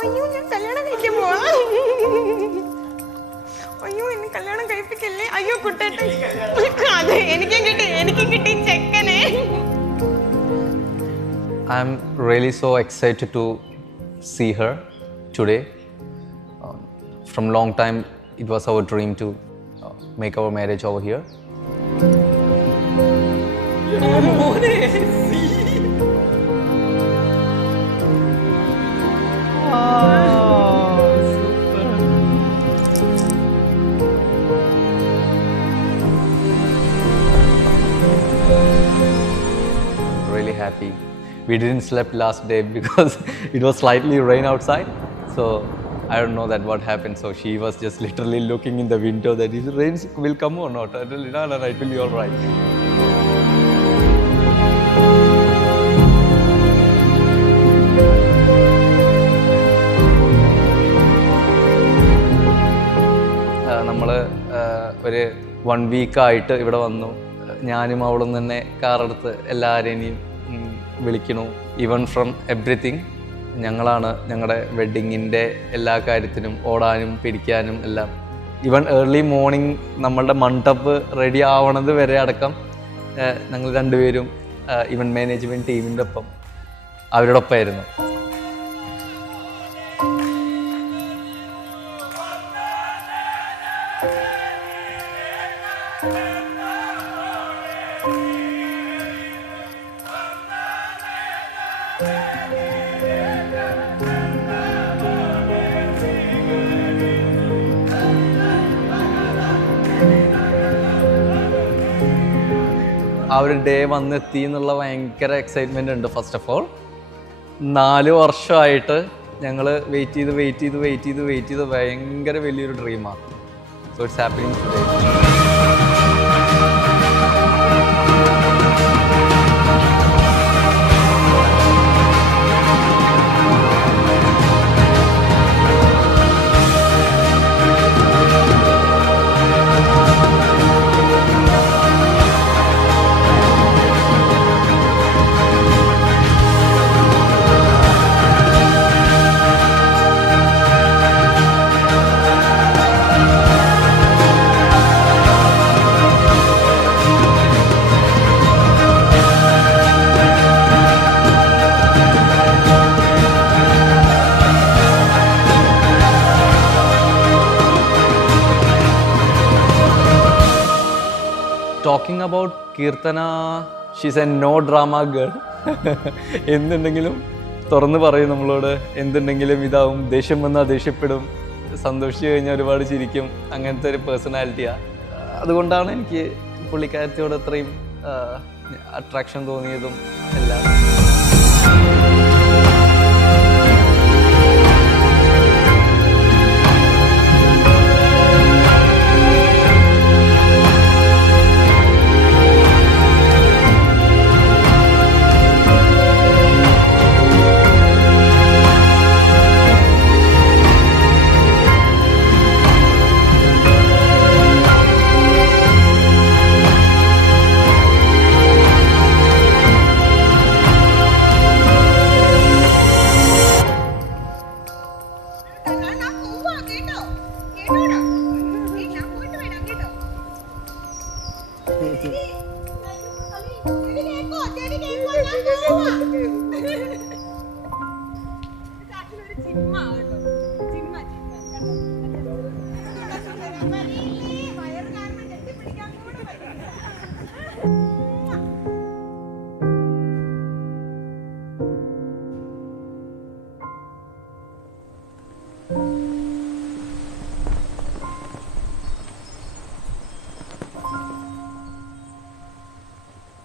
അയ്യോ ഞാൻ കല്യാണം കഴിക്കാൻ പോവാ. അയ്യോ എന്നെ കല്യാണം കഴിപ്പിക്കല്ലേ. അയ്യോ കുട്ടേട്ടൻ. അതെ എനിക്കും കിട്ടി ചെക്കനെ. I'm really so excited to see her today. From long time, it was our dream to make our marriage over here. Really happy. We didn't sleep last day because it was slightly rain outside. So I don't know that what happened. So she was just literally looking in the window that if the rain will come or not. I told her, no, it will be all right. നമ്മൾ ഒരു 1 വീക്കായിട്ട് ഇവിടെ വന്നു. ഞാനും അവളും തന്നെ കാറെടുത്ത് എല്ലാവരെയും വിളിക്കണു. Even from everything ഞങ്ങളാണ് ഞങ്ങളുടെ വെഡ്ഡിങ്ങിൻ്റെ എല്ലാ കാര്യത്തിനും ഓടാനും പിടിക്കാനും എല്ലാം. ഈവൻ ഏർലി മോർണിംഗ് നമ്മളുടെ മണ്ഡപ് റെഡി ആവണത് വരെ അടക്കം ഞങ്ങൾ രണ്ടുപേരും ഇവൻറ്റ് മാനേജ്മെൻറ്റ് ടീമിൻ്റെ ഒപ്പം അവരോടൊപ്പമായിരുന്നു. ആ ഒരു ഡേ വന്നെത്തി എന്നുള്ള ഭയങ്കര എക്സൈറ്റ്മെൻ്റ് ഉണ്ട്. ഫസ്റ്റ് ഓഫ് ഓൾ 4 വർഷമായിട്ട് ഞങ്ങൾ വെയിറ്റ് ചെയ്ത് ഭയങ്കര വലിയൊരു ഡ്രീമാണ്. So it's happening today. Talking about Keerthana, she's a no drama girl. എന്തുണ്ടെങ്കിലും തുറന്ന് പറയും നമ്മളോട്. എന്തുണ്ടെങ്കിലും ഇതാവും. ദേഷ്യം വന്നാൽ ദേഷ്യപ്പെടും, സന്തോഷിച്ച് കഴിഞ്ഞാൽ ഒരുപാട് ചിരിക്കും. അങ്ങനത്തെ ഒരു പേഴ്സണാലിറ്റിയാണ്. അതുകൊണ്ടാണ് എനിക്ക് പുള്ളിക്കാരത്തിയോട് അത്രയും അട്രാക്ഷൻ തോന്നിയതും എല്ലാം.